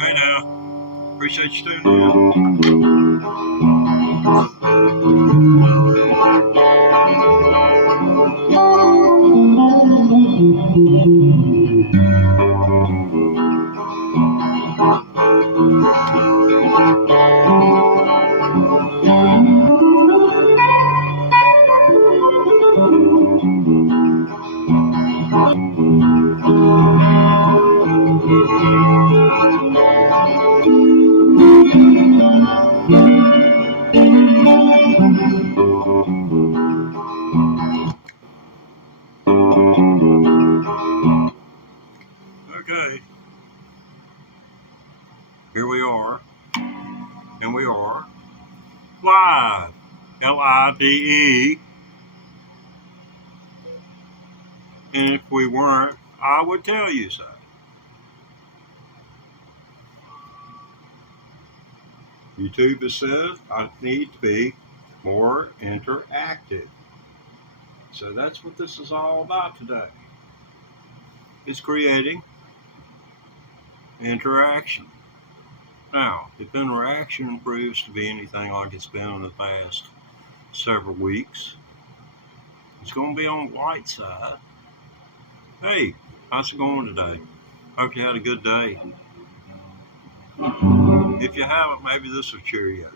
Hey now, appreciate you tuning in. Okay, here we are, and we are live, L-I-V-E, and if we weren't, I would tell you so. YouTube has said I need to be more interactive. So that's what this is all about today. It's creating interaction. Now, if interaction proves to be anything like it's been in the past several weeks, it's going to be on the light side. Hey, how's it going today? Hope you had a good day. If you haven't, maybe this will cheer you up.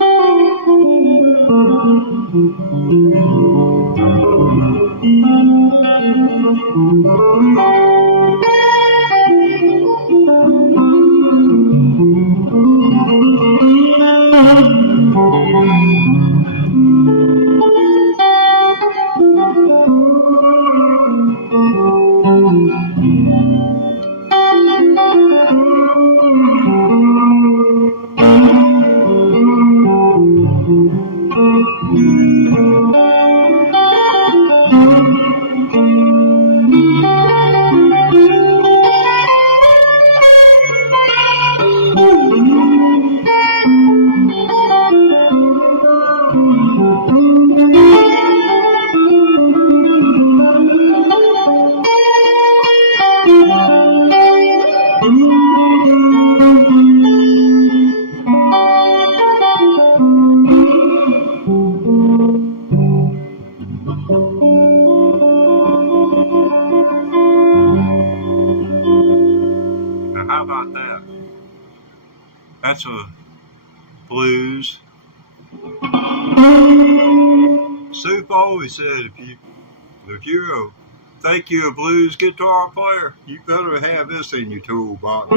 How about that? That's a blues. Soup always said if you think you're a blues guitar player, you better have this in your toolbox.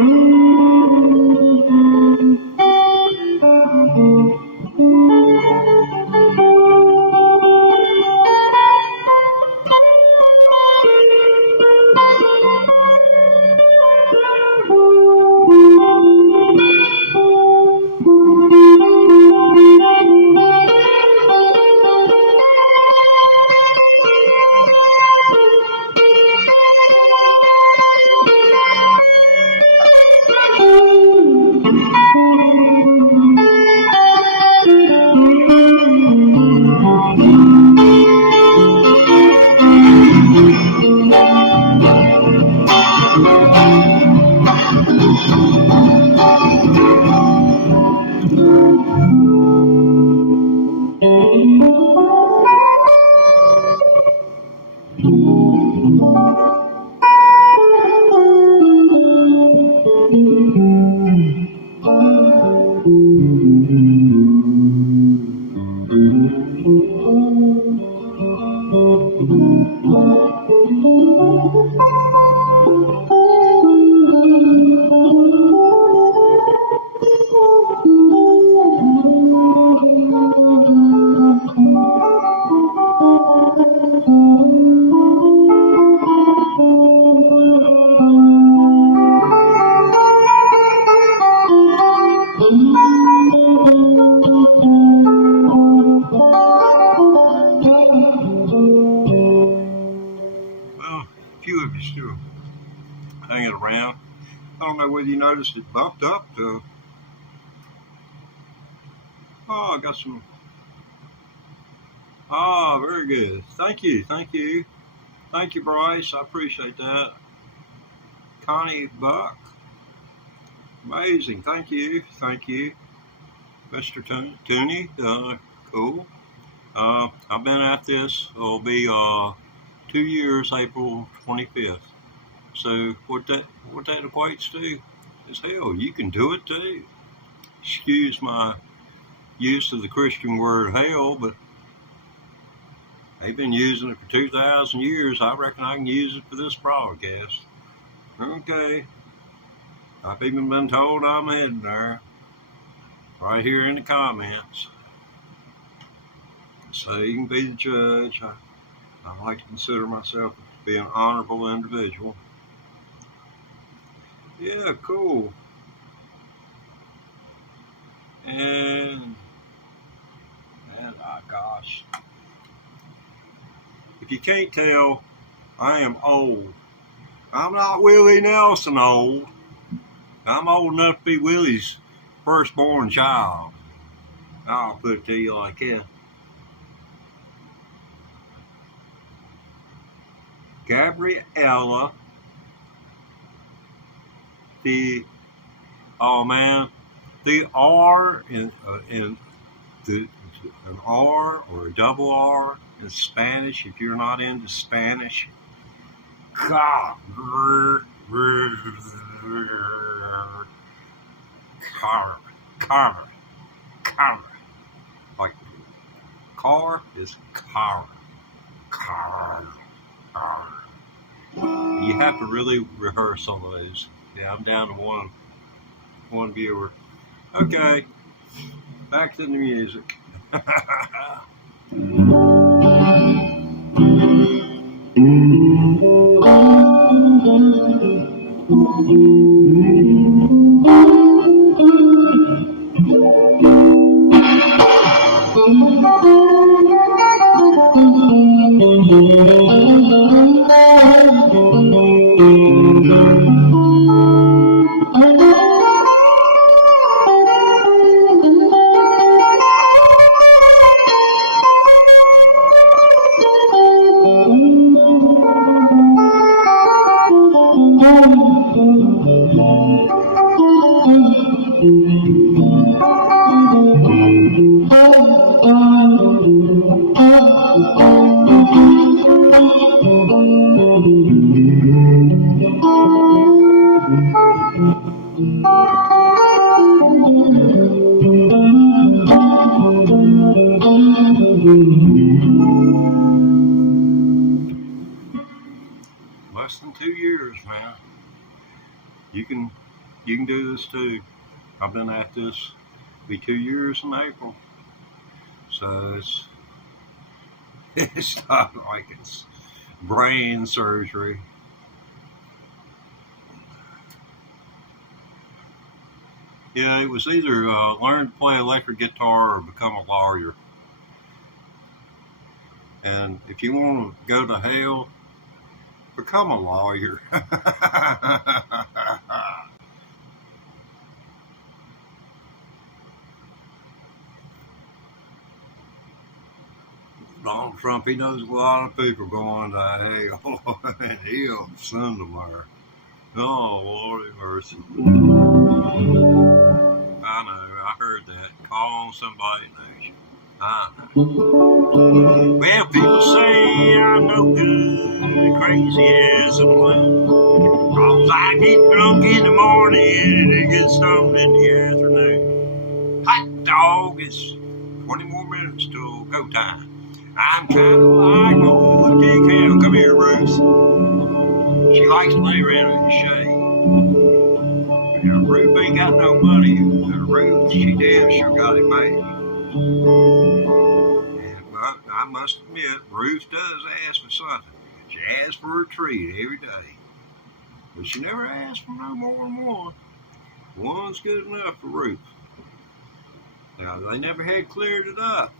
around. I don't know whether you noticed it bumped up to. Oh, I got some. Ah, very good. Thank you, thank you. Thank you, Bryce. I appreciate that. Connie Buck. Amazing. Thank you. Thank you. Mr. Tooney. Cool. I've been at this. It'll be 2 years, April 25th. So what that equates to is hell. You can do it too. Excuse my use of the Christian word hell, but they've been using it for 2,000 years. I reckon I can use it for this broadcast. Okay. I've even been told I'm heading there. Right here in the comments. So you can be the judge. I like to consider myself to be an honorable individual. Yeah, cool. And gosh. If you can't tell, I am old. I'm not Willie Nelson old. I'm old enough to be Willie's firstborn child. I'll put it to you like that. Gabriella. The R in an R or a double R in Spanish. If you're not into Spanish, car, like car is car. You have to really rehearse on those. Yeah, I'm down to one viewer. Okay, back to the music. Less than 2 years, man. You can do this too. I've been at this. Be 2 years in April. So it's not like it's brain surgery. Yeah, it was either learn to play electric guitar or become a lawyer. And if you want to go to hell, become a lawyer. Donald Trump, he knows a lot of people going to hell, and he'll send them there. Oh, Lord have mercy. I know, I heard that. Call on somebody knows you. I know. Well, people say I'm no good, crazy as a balloon. 'Cause I get drunk in the morning and I get stoned in the afternoon. Hot dog, it's 20 more minutes till go time. I'm kind of like my old big hound. Come here, Ruth. She likes to lay around in the shade. You know, Ruth ain't got no money. Ruth, she damn sure got it made. And I must admit, Ruth does ask for something. She asks for a treat every day. But she never asks for no more than one. One's good enough for Ruth. Now, they never had cleared it up.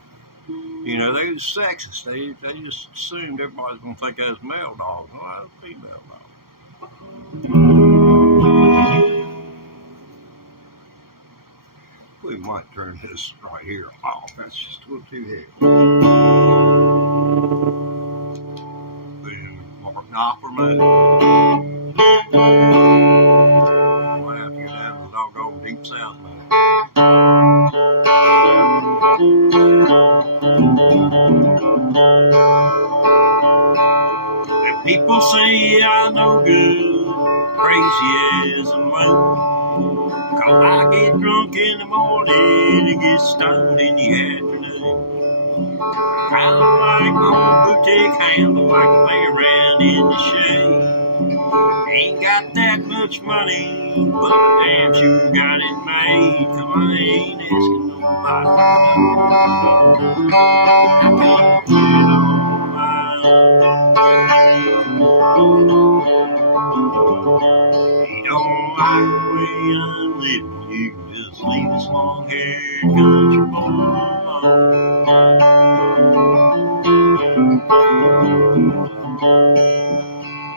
You know, they was sexist. They just assumed everybody's going to think that was a male dog. No, that was a female dog. We might turn this right here off. That's just a little too heavy. Put in more knopper mode. Might have to go down to the doggone deep south mode. If people say I'm no good, crazy as a moon, 'cause I get drunk in the morning and get stoned in the afternoon. I don't like no boutique handle, like to lay around in the shade. Ain't got that much money, but I damn sure got it made. 'Cause I ain't asking nobody for nothing. I can't put it on mine. You don't like the way I'm living, you can just leave this long-haired country boy alone.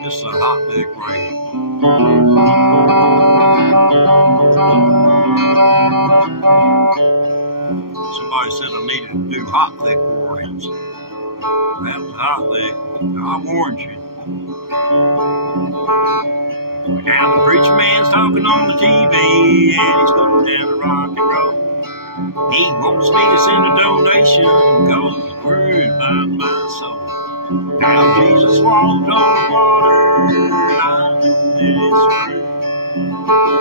This is a hot deck right here. Somebody said I needed to do hot lick warnings. That was hot lick. I warned you. Now the preacher man's talking on the TV and he's going down to rock and roll. He wants me to send a donation because he's worried about my soul. Now Jesus walked on the water and I know that it's true.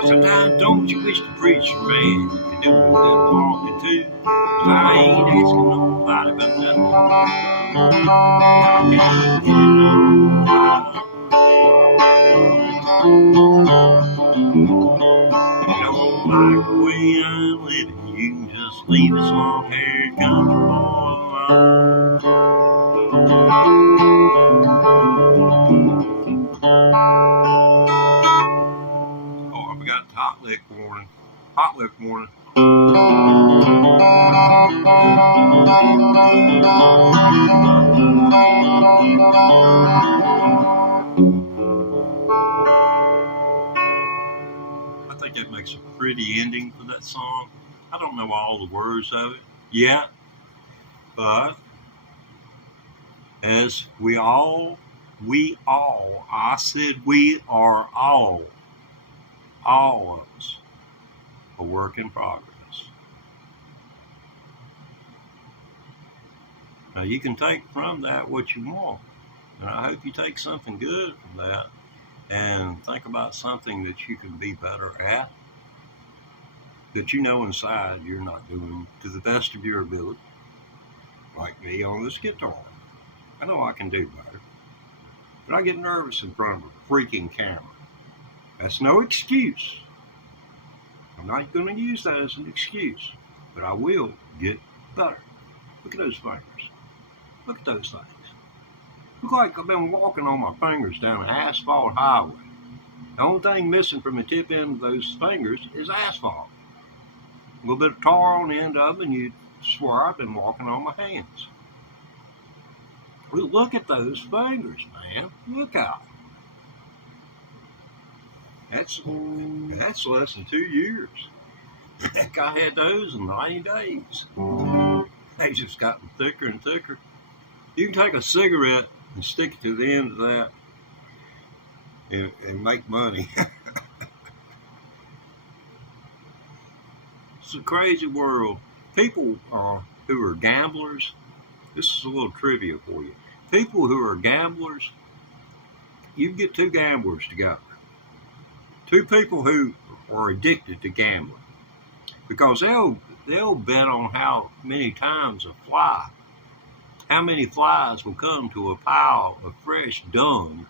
Sometimes don't you wish the preacher man could do a little walking too? 'Cause I ain't asking nobody about nothing. I can't get nobody. You don't like the way I'm living, you can just leave this long-haired country boy alone. Oh, I forgot the hot lick warning. Hot lick warning. I think that makes a pretty ending for that song. I don't know all the words of it yet, but as we all, I said we are all of us, a work in progress. Now you can take from that what you want, and I hope you take something good from that and think about something that you can be better at, that you know inside you're not doing to the best of your ability. Like me on this guitar. I know I can do better, but I get nervous in front of a freaking camera. That's no excuse. I'm not going to use that as an excuse, but I will get better. Look at those fingers. Look at those things. Look like I've been walking on my fingers down an asphalt highway. The only thing missing from the tip end of those fingers is asphalt. A little bit of tar on the end of them, and you'd swear I've been walking on my hands. Well, look at those fingers, man. Look out. That's less than 2 years. Heck, I had those in 90 days. They just gotten thicker and thicker. You can take a cigarette and stick it to the end of that and make money. It's a crazy world. People who are gamblers, this is a little trivia for you. People who are gamblers, you can get two gamblers together. Two people who are addicted to gambling. Because they'll bet on how many times how many flies will come to a pile of fresh dung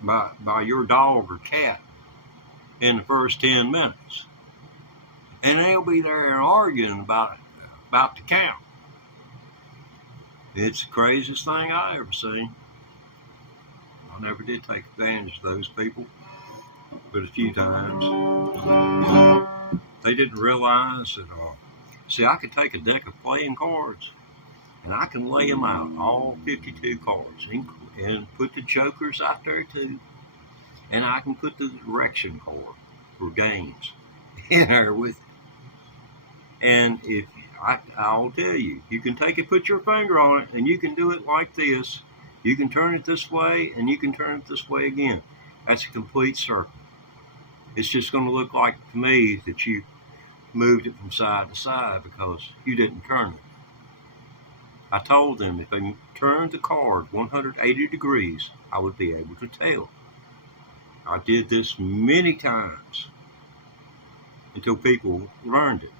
by your dog or cat in the first 10 minutes. And they'll be there arguing about the count. It's the craziest thing I ever seen. I never did take advantage of those people, but a few times. They didn't realize that, see, I could take a deck of playing cards and I can lay them out, all 52 cards, and put the jokers out there too. And I can put the direction card for games in there with it. And if I'll tell you, you can take it, put your finger on it, and you can do it like this. You can turn it this way, and you can turn it this way again. That's a complete circle. It's just going to look like to me that you moved it from side to side because you didn't turn it. I told them if they turned the card 180 degrees, I would be able to tell. I did this many times until people learned it.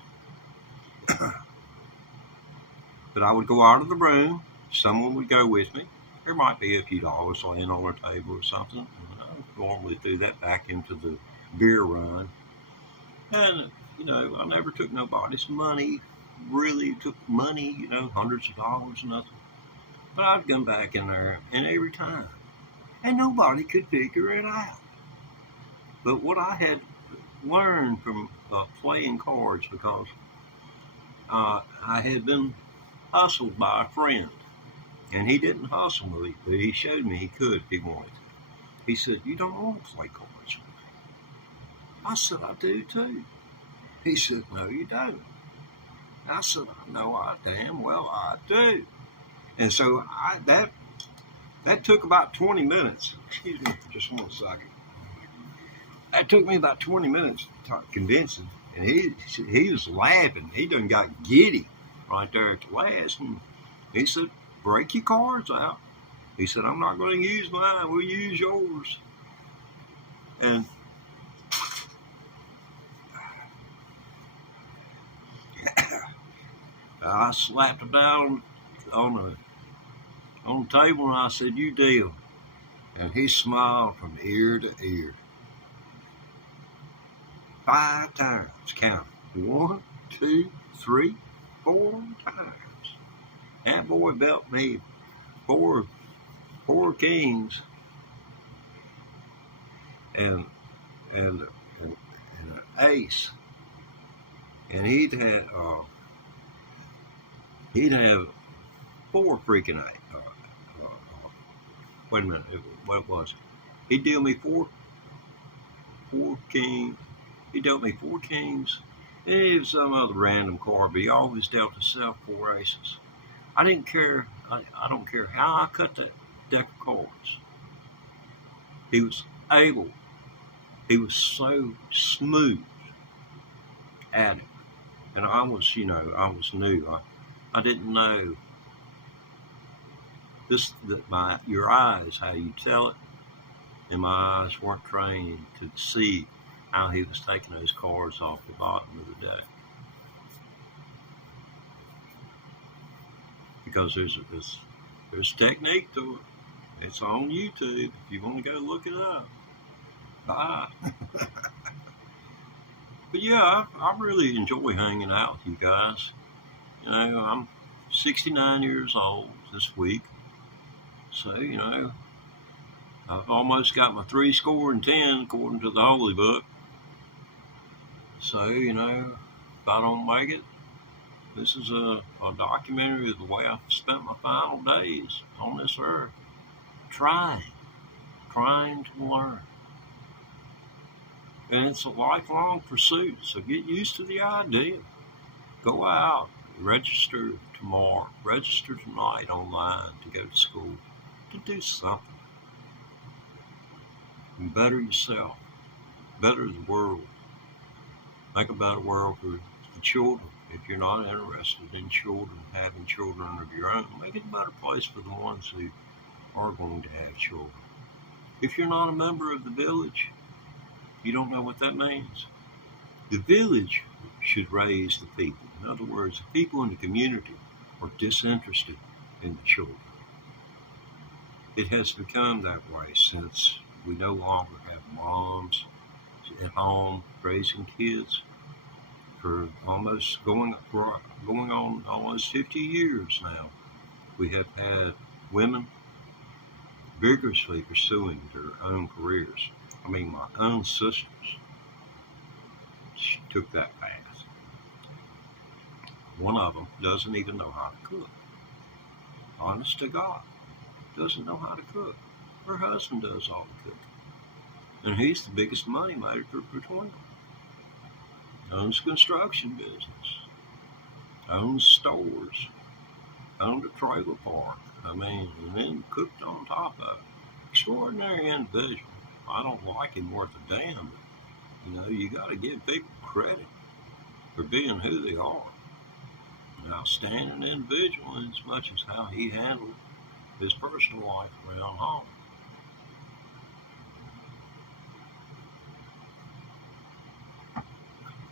But I would go out of the room, someone would go with me. There might be a few dollars laying on our table or something. And I normally threw that back into the beer run. And, I never took nobody's money, really took money, hundreds of dollars, nothing. But I'd come back in there, and every time. And nobody could figure it out. But what I had learned from playing cards, because I had been hustled by a friend. And he didn't hustle me, but he showed me he could if he wanted to. He said, "You don't want to play cards with me." I said, "I do too." He said, "No, you don't." I said, "No, I damn well I do." And so that took about 20 minutes. Excuse me for just 1 second. That took me about 20 minutes to convince him. And he was laughing. He done got giddy right there at the last. And he said, "Break your cards out." He said, "I'm not going to use mine. We'll use yours." And I slapped him down on the table and I said, "You deal." And he smiled from ear to ear. 5 times, count. 1, 2, 3, 4 times. That boy dealt me four kings and an ace, and he'd have 4 freaking eight. Wait a minute, what was it? He dealt me four kings. He dealt me 4 kings, and he was some other random card, but he always dealt himself 4 aces. I didn't care. I don't care how I cut that deck of cards. He was able. He was so smooth at it, and I was new. I didn't know your eyes, how you tell it, and my eyes weren't trained to see how he was taking those cards off the bottom of the deck. Because there's technique to it. It's on YouTube if you want to go look it up. Bye. But yeah, I really enjoy hanging out with you guys. I'm 69 years old this week. So, I've almost got my 70 according to the Holy Book. So, if I don't make it, this is a documentary of the way I've spent my final days on this earth, trying to learn. And it's a lifelong pursuit, so get used to the idea. Go out, register tomorrow, register tonight online to go to school, to do something. And better yourself, better the world. Make a better world for the children. If you're not interested in children, having children of your own, make it a better place for the ones who are going to have children. If you're not a member of the village, you don't know what that means. The village should raise the people. In other words, the people in the community are disinterested in the children. It has become that way since we no longer have moms at home raising kids. For almost going on almost 50 years now, we have had women vigorously pursuing their own careers. I mean, my own sisters took that path. One of them doesn't even know how to cook. Honest to God, doesn't know how to cook. Her husband does all the cooking. And he's the biggest money maker between them. Owns construction business. owned stores, owned a trailer park. I mean, and then cooked on top of it. Extraordinary individual. I don't like him worth a damn, but you got to give people credit for being who they are. An outstanding individual in as much as how he handled his personal life around home.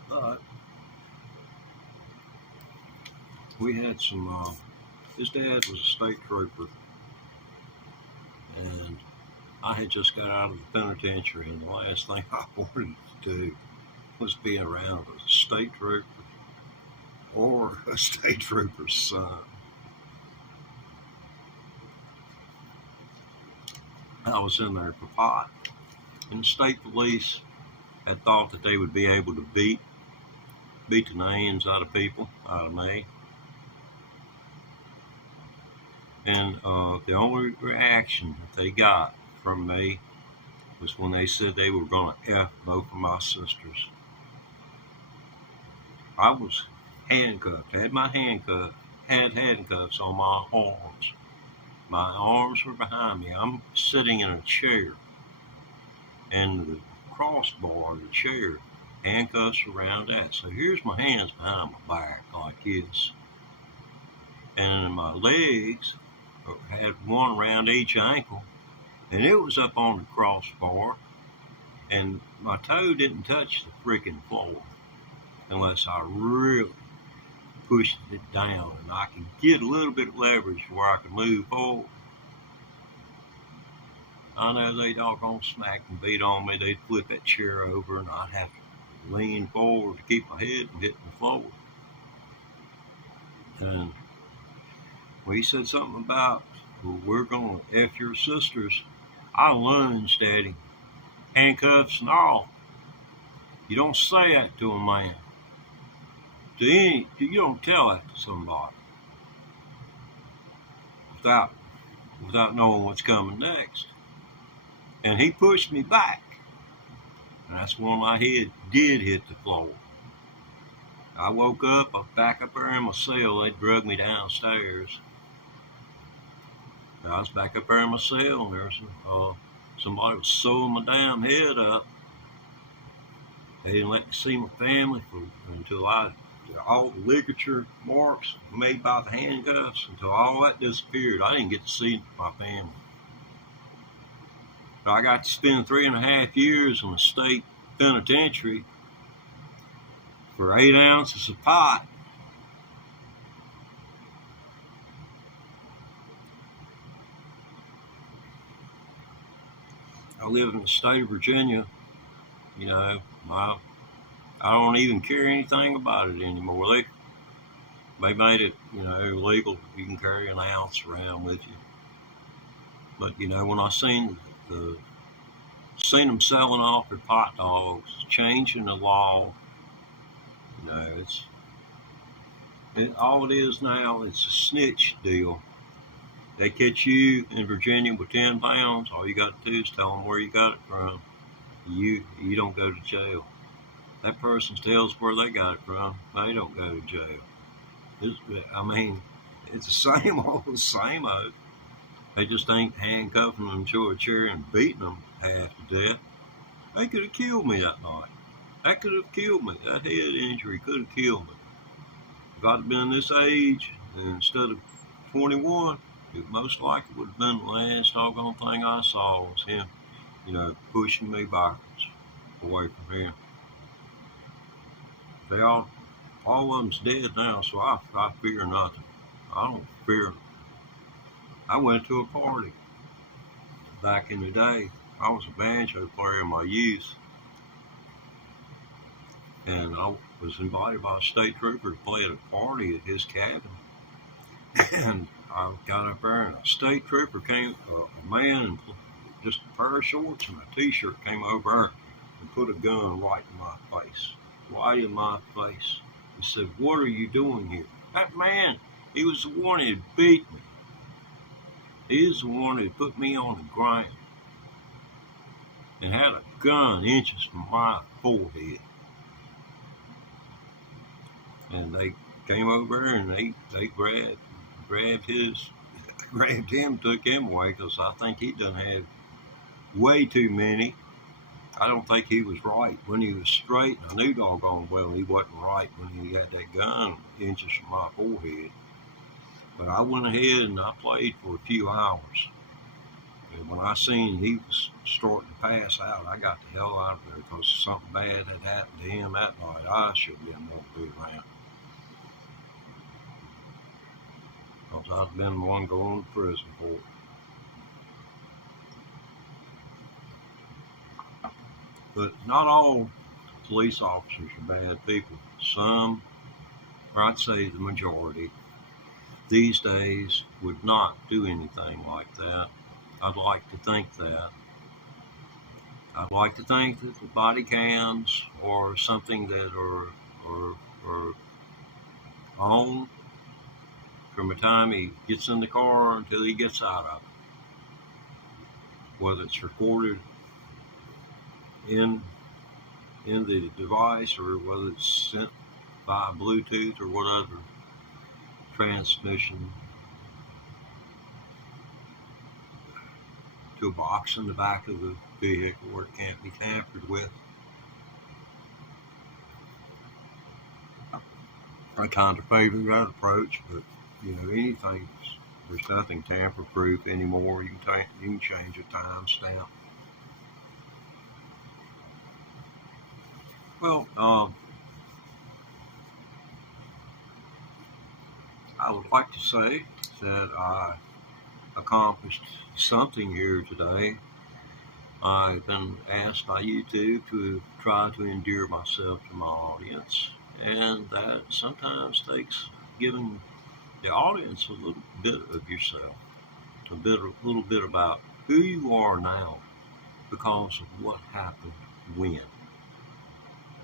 But we had some, his dad was a state trooper, and I had just got out of the penitentiary, and the last thing I wanted to do was be around a state trooper or a state trooper's son. I was in there for pot, and the state police had thought that they would be able to beat the names out of people, out of me. And the only reaction that they got from me was when they said they were going to F both of my sisters. I was handcuffed, had handcuffs on my arms. My arms were behind me. I'm sitting in a chair, and the crossbar of the chair, handcuffs around that. So here's my hands behind my back like this. And my legs had one around each ankle, and it was up on the crossbar, and my toe didn't touch the freaking floor unless I really pushed it down, and I could get a little bit of leverage where I could move forward. I know they'd all gonna smack and beat on me. They'd flip that chair over, and I'd have to lean forward to keep my head from hitting the floor. And when he said something about, well, we're gonna F your sisters, I lunged at him, handcuffs and all. You don't say that to a man. You don't tell that to somebody without knowing what's coming next. And he pushed me back, and that's when my head did hit the floor. I woke up, I was back up there in my cell. They drugged me downstairs. I was back up there in my cell, and there was somebody was sewing my damn head up. They didn't let me see my family until all the ligature marks made by the handcuffs, until all that disappeared. I didn't get to see my family. But I got to spend 3.5 years in the state penitentiary for 8 ounces of pot. I live in the state of Virginia. I don't even care anything about it anymore. They made it, illegal. You can carry an ounce around with you. But when I seen them selling off their pot dogs, changing the law, all it is now. It's a snitch deal. They catch you in Virginia with 10 pounds. All you got to do is tell them where you got it from. You don't go to jail. That person tells where they got it from. They don't go to jail. It's the same old, same old. They just ain't handcuffing them to a chair and beating them half to death. They could have killed me that night. That could have killed me. That head injury could have killed me. If I'd been this age, instead of 21, it most likely would have been the last doggone thing I saw was him, pushing me backwards away from him. They all of them's dead now, so I fear nothing. I don't fear them. I went to a party back in the day. I was a banjo player in my youth, and I was invited by a state trooper to play at a party at his cabin. And I got up there, and a state trooper came, a man in just a pair of shorts and a t-shirt, came over and put a gun right in my face. Right in my face. He said, "What are you doing here?" That man, he was the one that beat me. He was the one that put me on the ground and had a gun inches from my forehead. And they came over and they grabbed him, took him away, because I think he done had way too many. I don't think he was right when he was straight. I knew doggone well he wasn't right when he had that gun inches from my forehead. But I went ahead and I played for a few hours. And when I seen he was starting to pass out, I got the hell out of there, because something bad had happened to him that night. I should have been able to be around. Because I'd been the one going to prison for it. But not all police officers are bad people. Some, or I'd say the majority, these days would not do anything like that. I'd like to think that. I'd like to think that the body cams or something that are on from the time he gets in the car until he gets out of it. Whether it's recorded in the device or whether it's sent by Bluetooth or whatever transmission to a box in the back of the vehicle where it can't be tampered with. I kind of favor that approach, but anything, there's nothing tamper-proof anymore. You can change a timestamp. Well, I would like to say that I accomplished something here today. I've been asked by YouTube to try to endear myself to my audience, and that sometimes takes giving the audience a little bit of yourself, a little bit about who you are now because of what happened when.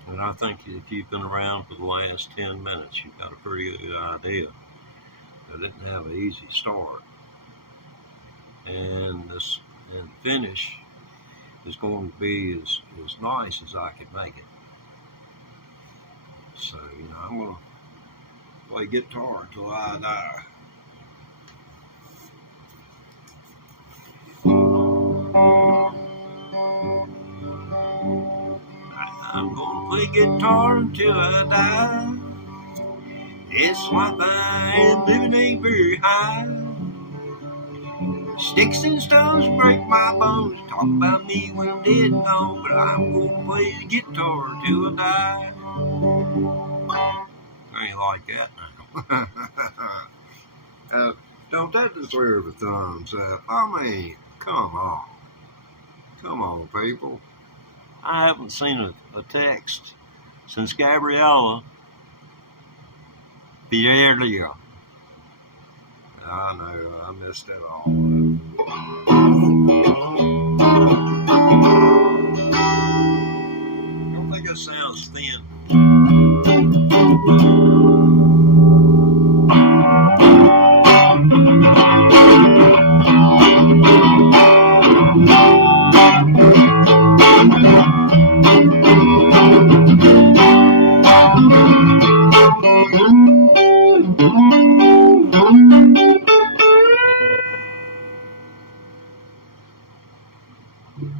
And I think if you've been around for the last 10 minutes, you've got a pretty good idea. I didn't have an easy start. And the finish is going to be as nice as I could make it. So, I'm going to play guitar until I die. I'm going to play guitar until I die. This life I am living ain't very high. Sticks and stones break my bones. Talk about me when I'm dead and gone, but I'm going to play the guitar till I die. I ain't like that now. Don't that deserve a thumbs up? I mean, come on. Come on, people. I haven't seen a text since Gabriella Pierlia. I know, I missed it all. I don't think it sounds thin.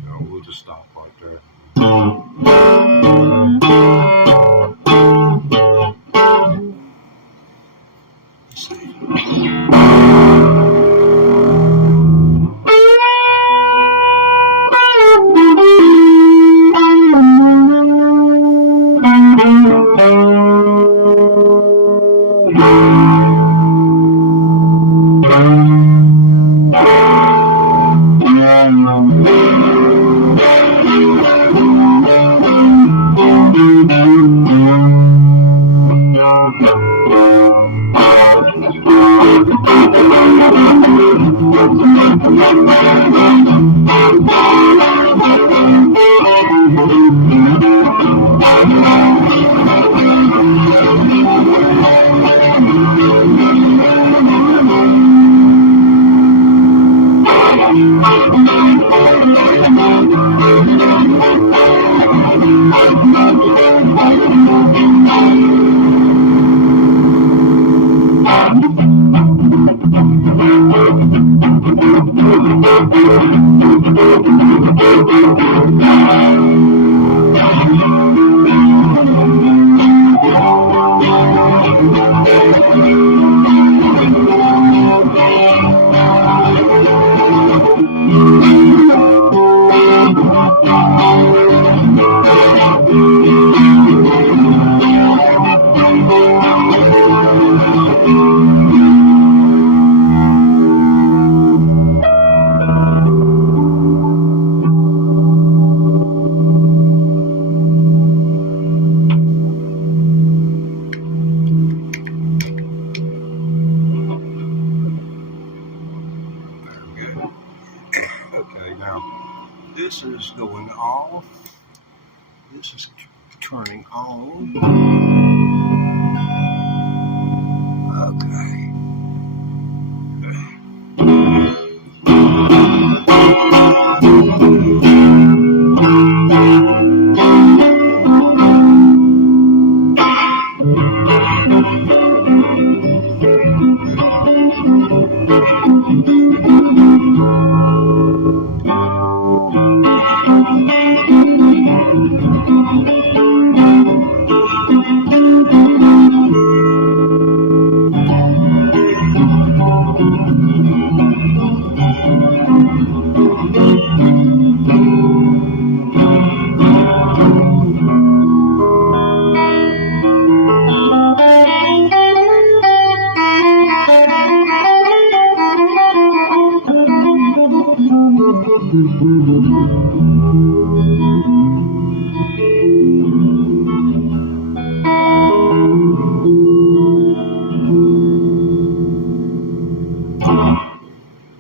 No, we'll just stop right there. Let's see. Okay, now this is going off. This is turning on. Okay.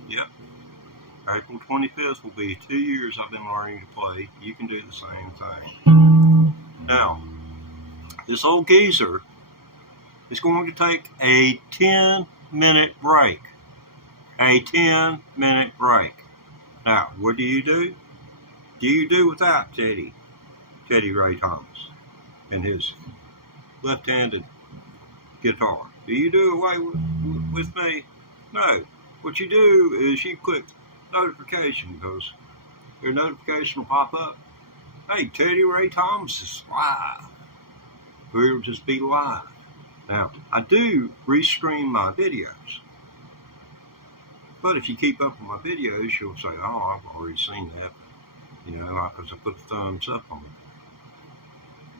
Yep. April 25th will be 2 years I've been learning to play. You can do the same thing. Now, this old geezer is going to take a 10-minute break. A 10-minute break. Now, what do? Do you do without Teddy Ray Thomas and his left-handed guitar? Do you do away with me? No. What you do is you click notification, because your notification will pop up. Hey, Teddy Ray Thomas is live. We'll just be live. Now, I do restream my videos. But if you keep up with my videos, you'll say, oh, I've already seen that. You know, because I put the thumbs up on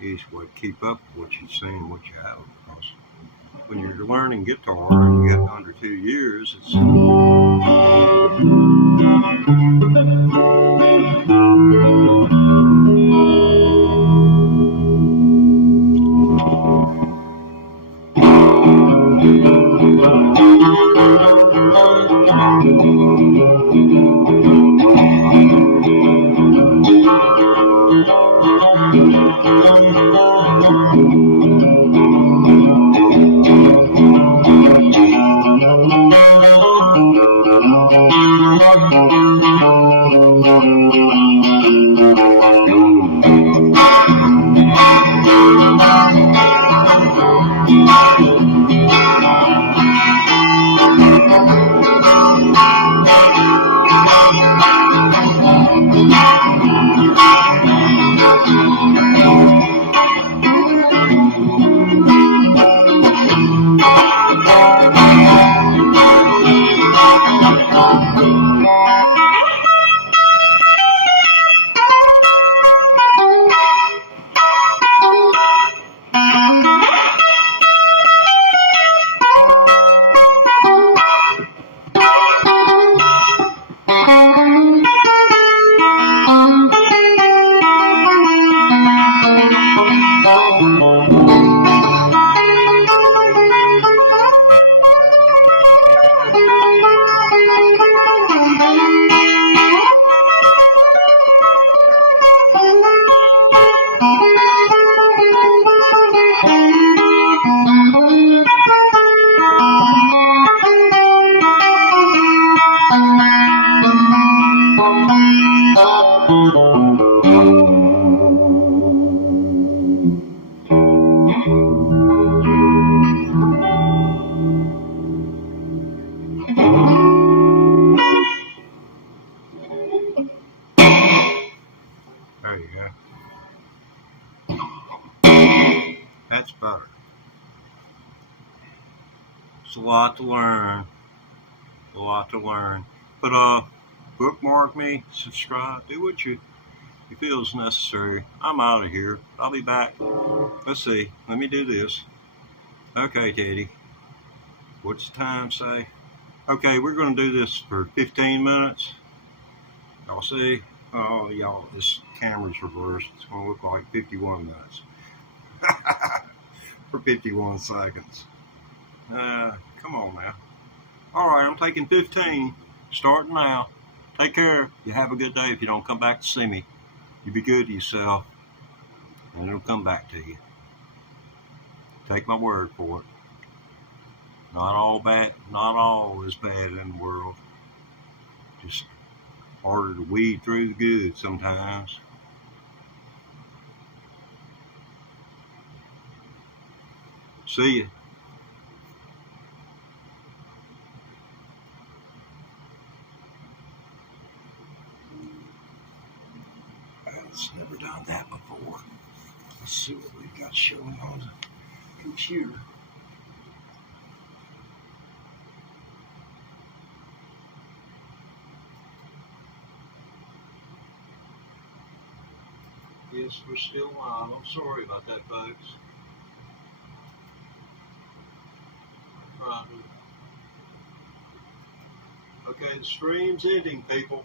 it. Easy way to keep up with what you've seen and what you haven't. Because when you're learning guitar and you got under 2 years, it's... better. It's a lot to learn. A lot to learn. But bookmark me, subscribe, do what you feel is necessary. I'm out of here. I'll be back. Let's see. Let me do this. Okay, Teddy. What's the time say? Okay, we're going to do this for 15 minutes. Y'all see? Oh, y'all, this camera's reversed. It's going to look like 51 minutes. For 51 seconds. Come on now. All right, I'm taking 15. Starting now. Take care. You have a good day. If you don't come back to see me, you be good to yourself, and it'll come back to you. Take my word for it. Not all bad. Not all is bad in the world. Just harder to weed through the good sometimes. See ya. I've never done that before. Let's see what we've got showing on the computer. Yes, we're still live. I'm sorry about that, folks. Right. Okay, the stream's ending, people.